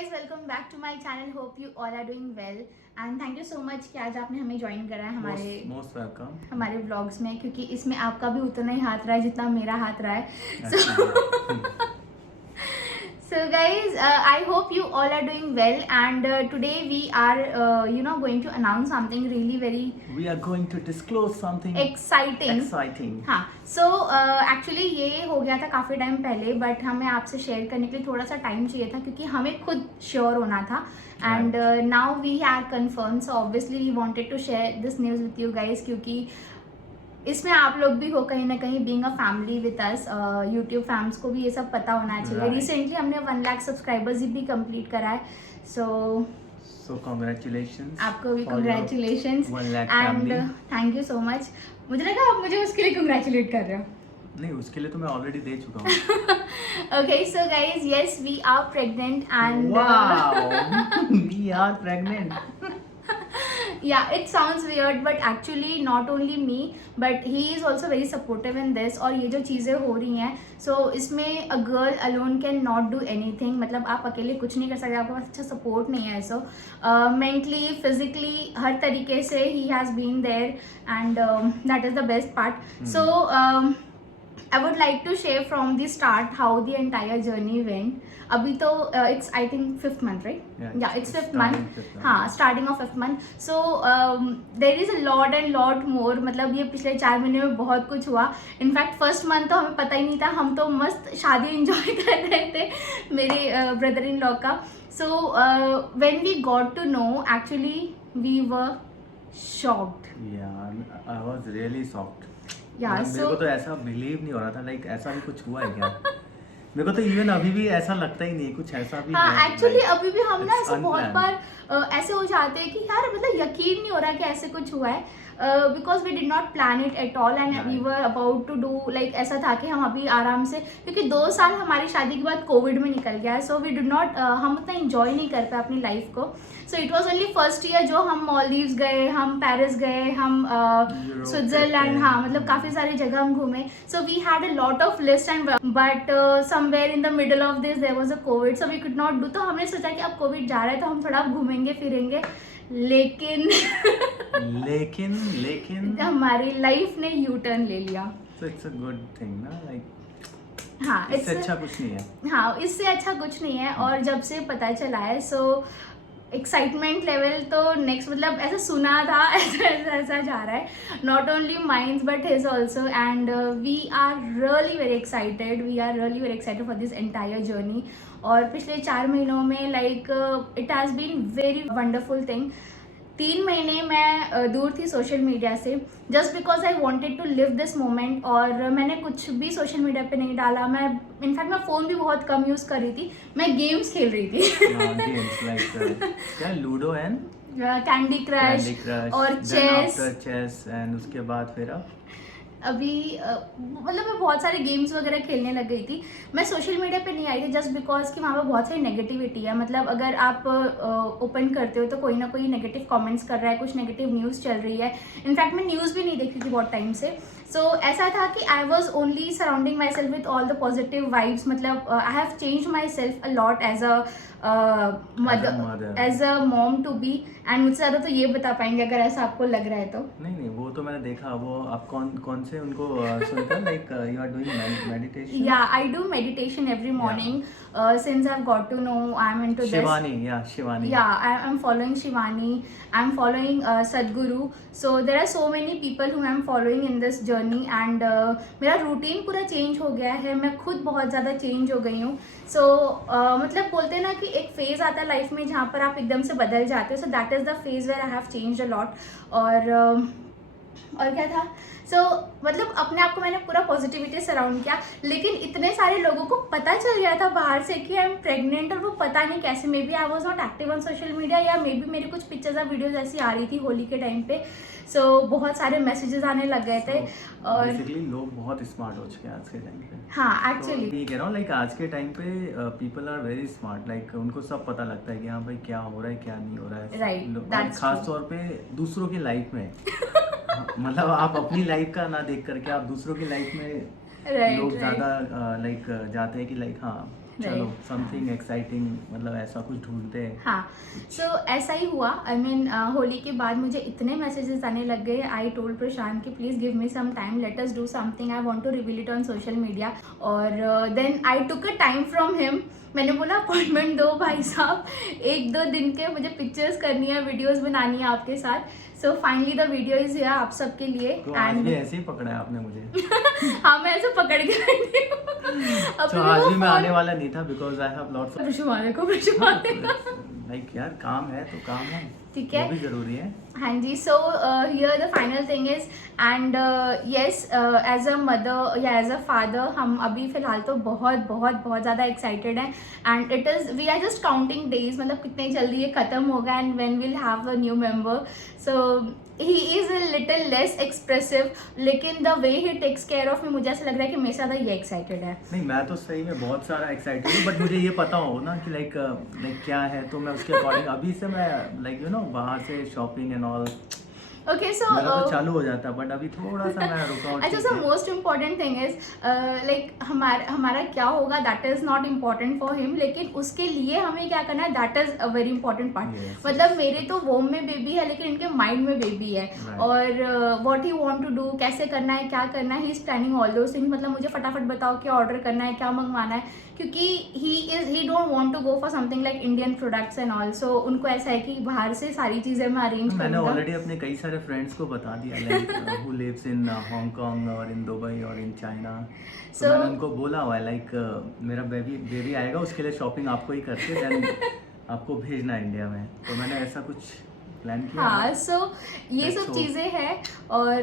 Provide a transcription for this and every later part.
Guys, welcome back to my channel. Hope you all are doing well and thank you so much कि आज आपने हमें join करा है मोस्ट वेलकम हमारे व्लॉग्स में, क्योंकि इसमें आपका भी उतना ही हाथ रहा है जितना मेरा हाथ रहा है। So guys, I hope you all are doing well and today we are going to announce something really very we are going to disclose something exciting. हाँ, so actually ये हो गया था काफ़ी टाइम पहले, बट हमें आपसे शेयर करने के लिए थोड़ा सा टाइम चाहिए था क्योंकि हमें खुद श्योर होना था and now we have confirm, so obviously we wanted to share this news with you guys, क्योंकि इसमें आप लोग भी हो कहीं ना कहीं, being a family with us, YouTube fams को भी ये सब पता होना चाहिए। रिसेंटली हमने 1 लाख सब्सक्राइबर्स भी कंप्लीट करा है, सो कांग्रेचुलेशंस आपको भी congratulations 1 lakh and thank you so much. मुझे लगा आप मुझे उसके लिए कंग्रेचुलेट कर रहे हो। नहीं, उसके लिए तो मैं ऑलरेडी दे चुका हूँ। Okay, so guys, yes, we are pregnant and wow, we are pregnant. Yeah, it sounds weird but actually not only me but he is also very supportive in this। और ये जो चीज़ें हो रही हैं, so इसमें a girl alone can not do anything, मतलब आप अकेले कुछ नहीं कर सकते, आपके पास अच्छा सपोर्ट नहीं है। सो मेंटली फिजिकली हर तरीके से he has been there and that is the best part। So I would like to share from the start how the entire journey went। अभी तो it's I think 5th month, right? Yeah, it's 5th month। हाँ, starting of 5th month। So there is a lot more, मतलब ये पिछले 4 महीने में बहुत कुछ हुआ। इनफैक्ट फर्स्ट मंथ तो हमें पता ही नहीं था, हम तो मस्त शादी एंजॉय कर रहे थे मेरे ब्रदर इन लॉ का। So when we got to know, actually we were shocked। Yeah, I was really shocked। Yeah, मेरे को तो ऐसा बिलीव नहीं हो रहा था, लाइक ऐसा भी कुछ हुआ है क्या? मेरे को तो इवन अभी भी ऐसा लगता ही नहीं कुछ ऐसा भी। हाँ, एक्चुअली अभी भी हम ना ऐसे बहुत बार ऐसे हो जाते हैं कि यार मतलब यकीन नहीं हो रहा कि ऐसे कुछ हुआ है, because we did not plan it at all and we were about to do, like ऐसा था कि हम अभी आराम से, क्योंकि 2 साल हमारी शादी के बाद कोविड में निकल गया है, सो वी डिड नॉट, हम उतना इंजॉय नहीं कर पाए अपनी लाइफ को। So it was only first year जो हम मॉलदीव्स गए, हम पेरिस गए, हम स्विट्जरलैंड, हाँ मतलब काफ़ी सारी जगह हम घूमे। So we had a lot of list and but somewhere in the middle of this there was a COVID, so we could not do. तो हमने सोचा कि अब कोविड जा रहा है तो हम थोड़ा घूमेंगे फिरेंगे, लेकिन लेकिन हमारी लाइफ ने यू टर्न ले लिया। So it's a good thing ना, like हाँ, इससे अच्छा कुछ नहीं है। हाँ, इससे अच्छा कुछ नहीं है। और जब से पता चला है, सो एक्साइटमेंट लेवल तो नेक्स्ट, मतलब ऐसा सुना था ऐसा जा रहा है, not only minds but his also and we are really very excited for this entire journey. और पिछले 4 महीनों में like it has been very wonderful thing. 3 महीने मैं दूर थी सोशल मीडिया से, just because I wanted to live this moment. और मैंने कुछ भी सोशल मीडिया पे नहीं डाला, मैं इनफैक्ट मैं फ़ोन भी बहुत कम यूज़ कर रही थी, मैं गेम्स खेल रही थी। गेम्स लाइक क्या, लूडो एंड कैंडी क्रश और चेस एंड उसके बाद फिर अभी मतलब मैं बहुत सारे गेम्स वगैरह खेलने लग गई थी। मैं सोशल मीडिया पे नहीं आई थी जस्ट बिकॉज कि वहाँ पर बहुत सारी नेगेटिविटी है, मतलब अगर आप ओपन करते हो तो कोई ना कोई नेगेटिव कमेंट्स कर रहा है, कुछ नेगेटिव न्यूज़ चल रही है। इनफैक्ट मैं न्यूज़ भी नहीं देखी थी बहुत टाइम से। सो ऐसा था कि I was only surrounding myself with all the positive vibes, मतलब I have change myself a lot as a mother, as a mom to be. And मुझसे ज़्यादा तो ये बता पाएंगे अगर ऐसा आपको लग रहा है तो। नहीं, वो तो मैंने देखा। वो आप कौन से उनको सुनते हो, like you are doing meditation? Yeah, I do meditation every morning since I've got to know I'm into Shivani, this. Shivani. Yeah, I'm following Shivani, I'm following Sadhguru, so there are so many people who I'm following in this journey and मेरा routine पूरा change हो गया है, मैं खुद बहुत ज़्यादा change हो गई हूँ। सो मतलब बोलते हैं ना कि एक फेज़ आता है लाइफ में जहाँ पर आप एकदम से बदल जाते हो, so that is the phase where I have changed a lot. और क्या था, सो मतलब अपने आप को मैंने पूरा पॉजिटिविटी सराउंड किया, लेकिन इतने सारे लोगों को पता चल गया था बाहर से कि आई एम प्रेग्नेंट, और वो पता नहीं कैसे, maybe I was not active on social media, या मे बी मेरी कुछ पिक्चर्स और वीडियोज ऐसी आ रही थी होली के टाइम पे। सो बहुत सारे मैसेजेस आने लग गए थे। और बेसिकली लोग बहुत स्मार्ट हो चुके हैं आज के टाइम पे। हाँ, एक्चुअली ये कह रहा हूँ, लाइक आज के टाइम पे people are very smart, like उनको सब पता लगता है कि हाँ भाई क्या हो रहा है क्या नहीं हो रहा है। राइट, खास तौर पे दूसरों की लाइफ में मतलब आप अपनी लाइफ का ना देख करके आप दूसरों की लाइफ में लोग ज़्यादा लाइक जाते हैं कि लाइक हाँ चलो समथिंग एक्साइटिंग, मतलब ऐसा कुछ ढूंढते हैं। हाँ, सो ऐसा ही हुआ। आई मीन होली के बाद मुझे इतने मैसेजेस आने लग गए। आई टोल्ड प्रशांत कि please give me some time, let us do something, I want to reveal it on social media. और then I took a time from him. मैंने बोला अपॉइंटमेंट दो भाई साहब, 1-2 दिन के मुझे पिक्चर्स करनी है, वीडियोस बनानी है आपके साथ। So finally the video is here आप सबके लिए। तो आज भी ऐसे ही पकड़ा है आपने मुझे। हाँ, मैं ऐसे पकड़ के बैठी हूँ। तो आज भी मैं आने वाला नहीं था because I have lots like यार, काम है तो काम है, ठीक है, वो भी जरूरी है। हाँ जी। So here the final thing is, and yes, as a mother या एज अ फादर हम अभी फ़िलहाल तो बहुत बहुत बहुत ज़्यादा एक्साइटेड हैं। And it is, we are just counting days, मतलब कितने जल्दी ये ख़त्म होगा and when will have a new member. So he is a little less expressive, लेकिन the way he takes care of me, मुझे ऐसा लग रहा है कि मेरे से ज़्यादा ये एक्साइटेड है। नहीं, मैं तो सही में बहुत सारा एक्साइटेड हूँ, बट मुझे ये पता हो ना कि लाइक क्या है, तो मैं उसके अकॉर्डिंग अभी से मैं लाइक बाहर से शॉपिंग एंड ऑल ओके, सो मेरा तो चालू हो जाता, बट अभी थोड़ा सा मैं रुका हूँ। अच्छा, so most important thing is like हमारा क्या होगा that is not important for him, लेकिन उसके लिए हमें क्या करना है that is a very important part. मतलब मेरे तो वोम में बेबी है, लेकिन इनके माइंड में बेबी है। और what he want to do, कैसे करना है, क्या करना है, he is planning all those things. मतलब मुझे फटाफट बताओ क्या ऑर्डर करना है, क्या मंगवाना है, क्योंकि he don't want to go for something like Indian products and all. So उनको ऐसा है कि बाहर से सारी चीज़ें मैं अरेंज मैंने करूँगा। ऑलरेडी अपने कई सारे फ्रेंड्स को बता दिया, like who lives in Hong Kong और इन दुबई और इन चाइना। तो मैंने उनको बोला हुआ है लाइक मेरा बेबी आएगा, उसके लिए शॉपिंग आपको ही करके देन आपको भेजना है इंडिया में। तो मैंने ऐसा कुछ प्लान किया। हाँ, सो ये सब चीज़ें हैं। और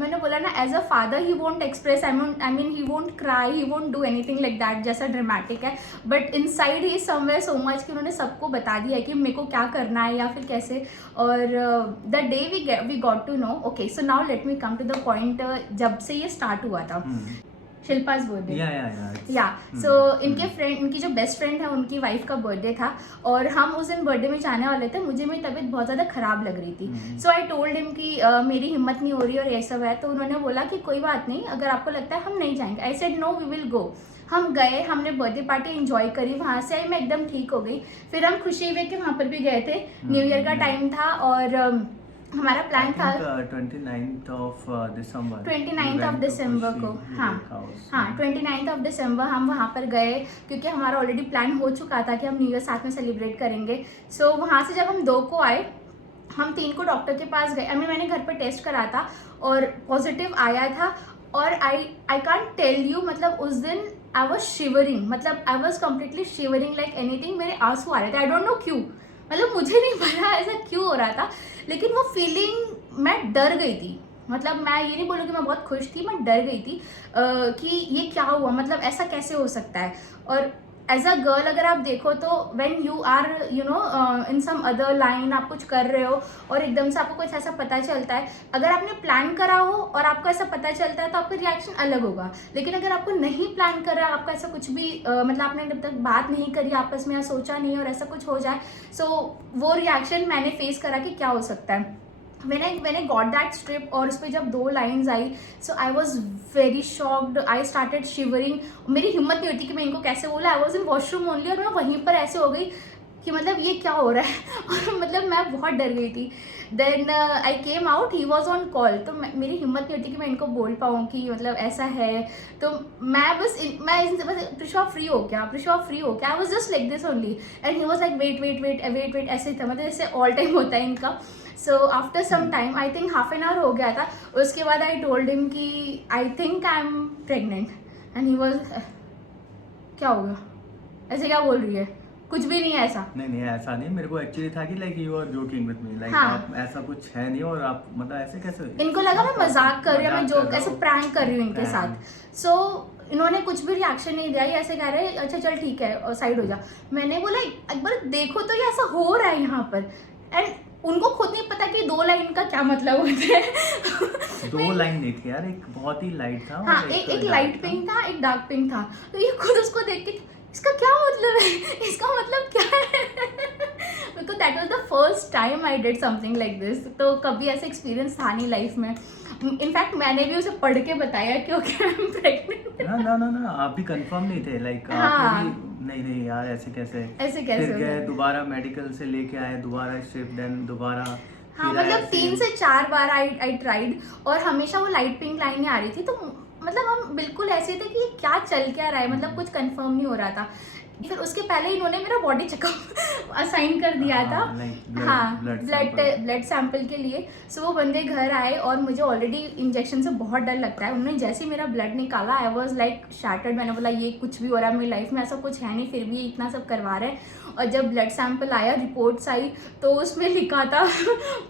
मैंने बोला ना, as a father he won't express, I mean he won't cry, he won't do anything like that जैसा ड्रामेटिक है, but inside he somewhere so much कि उन्होंने सबको बता दिया है कि मेरे को क्या करना है या फिर कैसे। और the day we got to know, okay, so now let me come to the point. जब से ये स्टार्ट हुआ था, शिल्पा's बर्थडे, या सो इनके फ्रेंड, इनकी जो बेस्ट फ्रेंड है उनकी वाइफ का बर्थडे था, और हम उस दिन बर्थडे में जाने वाले थे। मुझे मेरी तबीयत बहुत ज़्यादा ख़राब लग रही थी। सो आई टोल्ड हिम कि मेरी हिम्मत नहीं हो रही और ये सब है। तो उन्होंने बोला कि कोई बात नहीं, अगर आपको लगता है हम नहीं जाएंगे। I said no, we will go. हम गए, हमने बर्थडे पार्टी एंजॉय करी, वहाँ से आई मैं एकदम ठीक हो गई। फिर हम खुशी हुए कि वहाँ पर भी गए थे, न्यू ईयर का टाइम था, और हमारा प्लान था 29th ऑफ दिसंबर को। हाँ, 29th ऑफ दिसंबर हम वहाँ पर गए, क्योंकि हमारा ऑलरेडी प्लान हो चुका था कि हम न्यू ईयर साथ में सेलिब्रेट करेंगे। सो वहाँ से जब हम 2 को आए, हम 3 को डॉक्टर के पास गए। मैंने घर पर टेस्ट करा था और पॉजिटिव आया था। और आई कांट टेल यू, मतलब उस दिन आई वॉज शिवरिंग, मतलब I was completely shivering like anything. मेरे आंसू आ रहे थे, आई डोंट नो क्यों, मतलब मुझे नहीं पता ऐसा क्यों हो रहा था, लेकिन वो फीलिंग, मैं डर गई थी। मतलब मैं ये नहीं बोलूँ कि मैं बहुत खुश थी, मैं डर गई थी कि ये क्या हुआ, मतलब ऐसा कैसे हो सकता है। और एज अ गर्ल अगर आप देखो तो when you are in some other line, आप कुछ कर रहे हो और एकदम से आपको कुछ ऐसा पता चलता है, अगर आपने प्लान करा हो और आपको ऐसा पता चलता है तो आपका रिएक्शन अलग होगा। लेकिन अगर आपको नहीं प्लान करा, आपका ऐसा कुछ भी मतलब आपने जब तक बात नहीं करी आपस में या सोचा नहीं और ऐसा कुछ हो जाए, सो वो रिएक्शन मैंने फेस करा कि क्या हो सकता है। मैंने गॉट दैट स्ट्रिप, और उस पर जब 2 lines I, so I was very shocked, I started shivering. मेरी हिम्मत नहीं होती कि मैं इनको कैसे बोला। I was in washroom only, और मैं वहीं पर ऐसे हो गई कि मतलब ये क्या हो रहा है और मतलब मैं बहुत डर गई थी। Then I came out, he was on call. तो मेरी हिम्मत नहीं होती कि मैं इनको बोल पाऊँ कि मतलब ऐसा है। तो मैं बस प्रिशा फ्री हो क्या, I was just like this only, and he was like wait, ऐसे था, मतलब ऐसे ऑल टाइम होता है इनका। So after some time, I think half an hour हो गया था, उसके बाद आई टोल्ड हिम कि I think I am pregnant, and he was, क्या हो गया, ऐसे क्या बोल रही है, कुछ भी नहीं है ऐसा। नहीं ऐसा नहीं, मेरे को एक्चुअली था कि like you are joking with me, like आप ऐसा कुछ है नहीं, और आप मतलब ऐसे कैसे, इनको लगा मैं मजाक कर रही हूँ, मैं जोक ऐसे प्रैंक कर रही हूँ इनके साथ। सो इन्होंने कुछ भी रिएक्शन नहीं दिया, ये ऐसे कह रहे अच्छा चल ठीक है और साइड हो जा। मैंने बोला एक बार देखो तो ये ऐसा हो रहा है यहाँ पर, एंड उनको खुद नहीं पता कि 2 लाइन का क्या मतलब होता है। 2 लाइन नहीं थी यार, एक बहुत ही लाइट था। हाँ, एक लाइट पिंक था, एक डार्क पिंक था। तो ये खुद उसको देख के इसका क्या मतलब है, इसका मतलब क्या है because that was the first time I did something like this. तो कभी ऐसा एक्सपीरियंस था नहीं लाइफ में। इनफैक्ट मैंने भी उसे पढ़ के बताया क्योंकि आई एम प्रेग्नेंट। ना आप भी कंफर्म नहीं थे, लाइक हाँ। आपने भी नहीं नहीं यार, ऐसे कैसे ऐसे कैसे फिर हो गए गया? दोबारा मेडिकल से लेके आए, दोबारा स्ट्रिप, देन दोबारा हाँ फिर आया मतलब 3 सेम। से 4 बार आई ट्राइड और हमेशा वो लाइट पिंक लाइन ही आ रही थी, तो मतलब हम बिल्कुल ऐसे थे कि ये क्या चल क्या रहा है, मतलब कुछ कंफर्म नहीं हो रहा था। फिर उसके पहले इन्होंने मेरा बॉडी चेकअप असाइन कर दिया था। हाँ, like हाँ, blood blood sample। Blood sample के लिए। सो वो बंदे घर आए और मुझे ऑलरेडी इंजेक्शन से बहुत डर लगता है। उन्होंने जैसे ही मेरा ब्लड निकाला आई वॉज लाइक शैटर्ड। मैंने बोला ये कुछ भी हो रहा है मेरी लाइफ में, ऐसा कुछ है नहीं, फिर भी ये इतना सब करवा रहे हैं। और जब ब्लड सैंपल आया, रिपोर्ट्स आई, तो उसमें लिखा था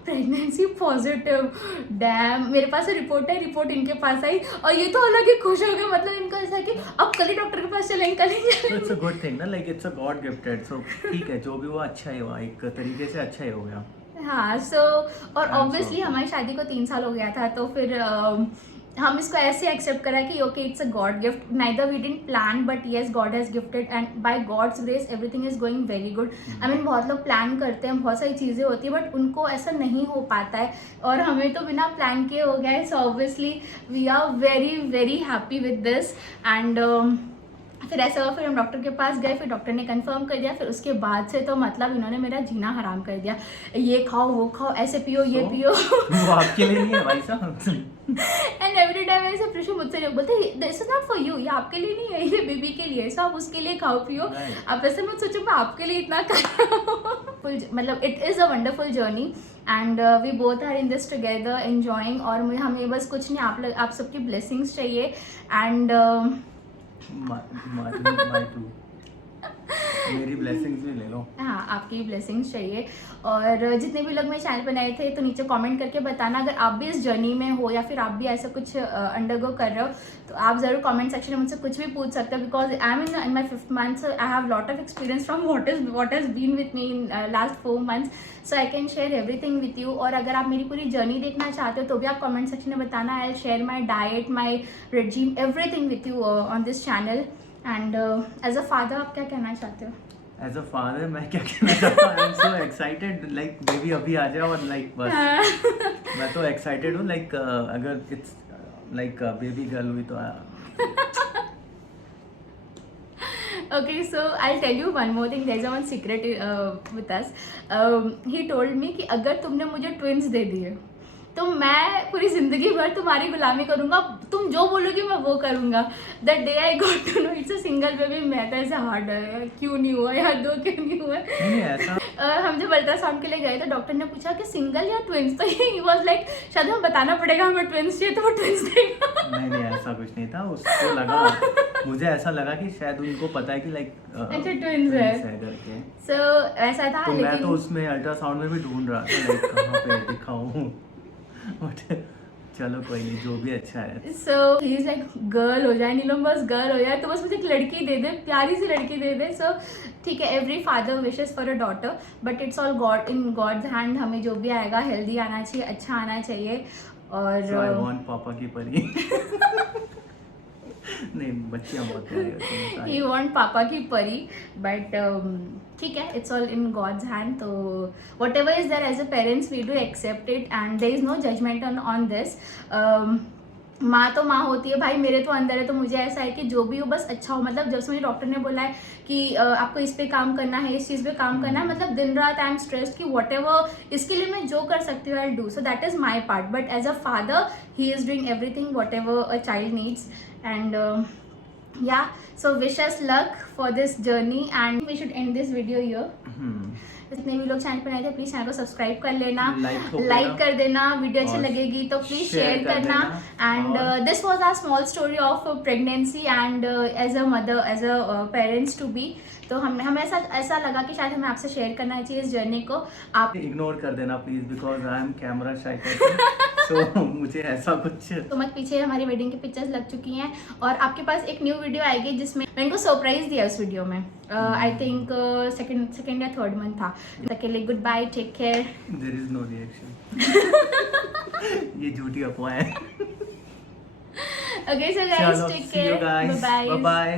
प्रेगनेंसी पॉजिटिव। डैम, मेरे पास रिपोर्ट है, रिपोर्ट इनके पास आई और ये तो अलग ही खुश हो गए। मतलब इनको ऐसा है कि अब कल ही डॉक्टर के पास चलेंगे, कल ही चलेंगे। इट्स अ गुड थिंग ना, like it's a God gifted, so ठीक है, जो भी हुआ अच्छा ही हुआ, एक तरीके से अच्छा ही हो गया। हाँ सो और I'm ऑब्वियसली so हमारी शादी को 3 साल हो गया था, तो फिर हम इसको ऐसे एक्सेप्ट करा कि okay it's a God gift. Neither we didn't plan but yes God has gifted and by God's grace everything is going very good. I mean बहुत लोग प्लान करते हैं, बहुत सारी चीज़ें होती है बट उनको ऐसा नहीं हो पाता है, और हमें तो बिना प्लान के हो गया है। So obviously we are very very happy with this. And फिर ऐसा हुआ, फिर हम डॉक्टर के पास गए, फिर डॉक्टर ने कंफर्म कर दिया। फिर उसके बाद से तो मतलब इन्होंने मेरा जीना हराम कर दिया। ये खाओ वो खाओ, ऐसे पियो ये So, पियो। वो आपके लिए नहीं है भाई साहब। एंड एवरी टाइम ऐसे प्रिशु मुझसे लोग बोलते this is not for you, ये आपके लिए नहीं है, ये बेबी के लिए है, सो आप उसके लिए खाओ पियो। Right. आप ऐसे मत सोचो मैं आपके लिए इतना कर रहा हूँ। मतलब it is a wonderful journey and we both are in this together enjoying. और हमें बस कुछ नहीं, आप सबकी ब्लेसिंग्स चाहिए। एंड माय टू, मेरी ब्लेसिंग्स भी ले लो। हाँ आपकी ब्लेसिंग्स चाहिए। और जितने भी लोग मेरे चैनल पर नए थे तो नीचे कमेंट करके बताना अगर आप भी इस जर्नी में हो या फिर आप भी ऐसा कुछ अंडरगो कर रहे हो, तो आप ज़रूर कमेंट सेक्शन में मुझसे कुछ भी पूछ सकते हो। Because I M in my 5th month, so I have lot of experience from what has been with me in last 4 months, so I can share everything with you। और अगर आप मेरी पूरी जर्नी देखना चाहते हो तो भी आप कमेंट सेक्शन में बताना। I will share my diet, my regime, everything with you on this channel। And as a father आप क्या कहना चाहते हो? एज अ फादर मैं क्या कहना चाहता हूँ, I am so excited, like baby अभी आ जाए और लाइक बस मैं तो एक्साइटेड हूँ। लाइक अगर इट्स लाइक बेबी गर्ल हुई तो Okay, so I'll tell you one more thing. There's one secret with us. He told me कि अगर तुमने मुझे ट्विंस दे दिए तो मैं पूरी जिंदगी भर तुम्हारी गुलामी करूंगा, तुम जो बोलोगी मैं वो करूंगा। That day I got to know it's a single baby. मैं तो ऐसे हार्ड है, क्यों नहीं हुआ यार, 2 क्यों नहीं हुआ? नहीं ऐसा हम जब अल्ट्रासाउंड के लिए गए तो डॉक्टर ने पूछा कि सिंगल या ट्विंस, तो ही वाज लाइक शायद हम बताना पड़ेगा हमें ट्विंस चाहिए तो वो ट्विंस देगा। नहीं ऐसा कुछ नहीं था, उसको लगा, मुझे ऐसा लगा कि शायद उनको पता है कि लाइक अच्छा ट्विंस है करके। सो ऐसा था। तो मैं लेकिन तो उसमें अल्ट्रासाउंड में भी ढूंढ रहा था लाइक कहाँ पे दिखाऊं। बट चलो कोई नहीं, जो भी अच्छा है। सो ही इज लाइक गर्ल हो जाए नीलम, बस गर्ल हो जाए, तो बस मुझे एक लड़की दे दे, प्यारी सी लड़की दे दे। सो ठीक है, every father wishes for a daughter but it's all God in God's hand. हमें जो भी आएगा हेल्दी आना चाहिए, अच्छा आना चाहिए। और आई वांट पापा की परी। नहीं बच्चियाँ बहुत प्यारी ही वांट पापा की परी बट ठीक है, it's all in God's hand. तो whatever is there as a parents we do accept it and there is no judgement on this. माँ तो माँ होती है भाई, मेरे तो अंदर है, तो मुझे ऐसा है कि जो भी हो बस अच्छा हो। मतलब जब से मुझे डॉक्टर ने बोला है कि आपको इस पे काम करना है, इस चीज़ पे काम करना है, मतलब दिन रात आई एम स्ट्रेस्ड कि वट एवर इसके लिए मैं जो कर सकती हूँ I do. So that is my part but as a father he is doing everything whatever a child needs. And yeah, so wish us luck for this journey and we should end this video here। जितने भी लोग channel पर नए थे please channel को subscribe कर लेना, like कर देना, वीडियो अच्छी लगेगी तो प्लीज शेयर करना। And this was our small story of pregnancy and as a mother, as a parents to be. तो हमें ऐसा लगा कि शायद हमें आपसे शेयर करना चाहिए इस जर्नी को। आप इग्नोर कर देना please because I am camera shy person, so मुझे ऐसा कुछ तो मत पीछे हमारी वेडिंग की पिक्चर्स लग चुकी हैं और आपके पास एक न्यू वीडियो आएगी जिसमें मैंने इनको सरप्राइज दिया उस वीडियो में। आई थिंक सेकेंड या थर्ड मंथ था। तक के लिए goodbye, take care. There is no reaction. ये झूठी अफवाह है। Okay, so guys, चलो take see you care. guys, Bye bye. bye bye।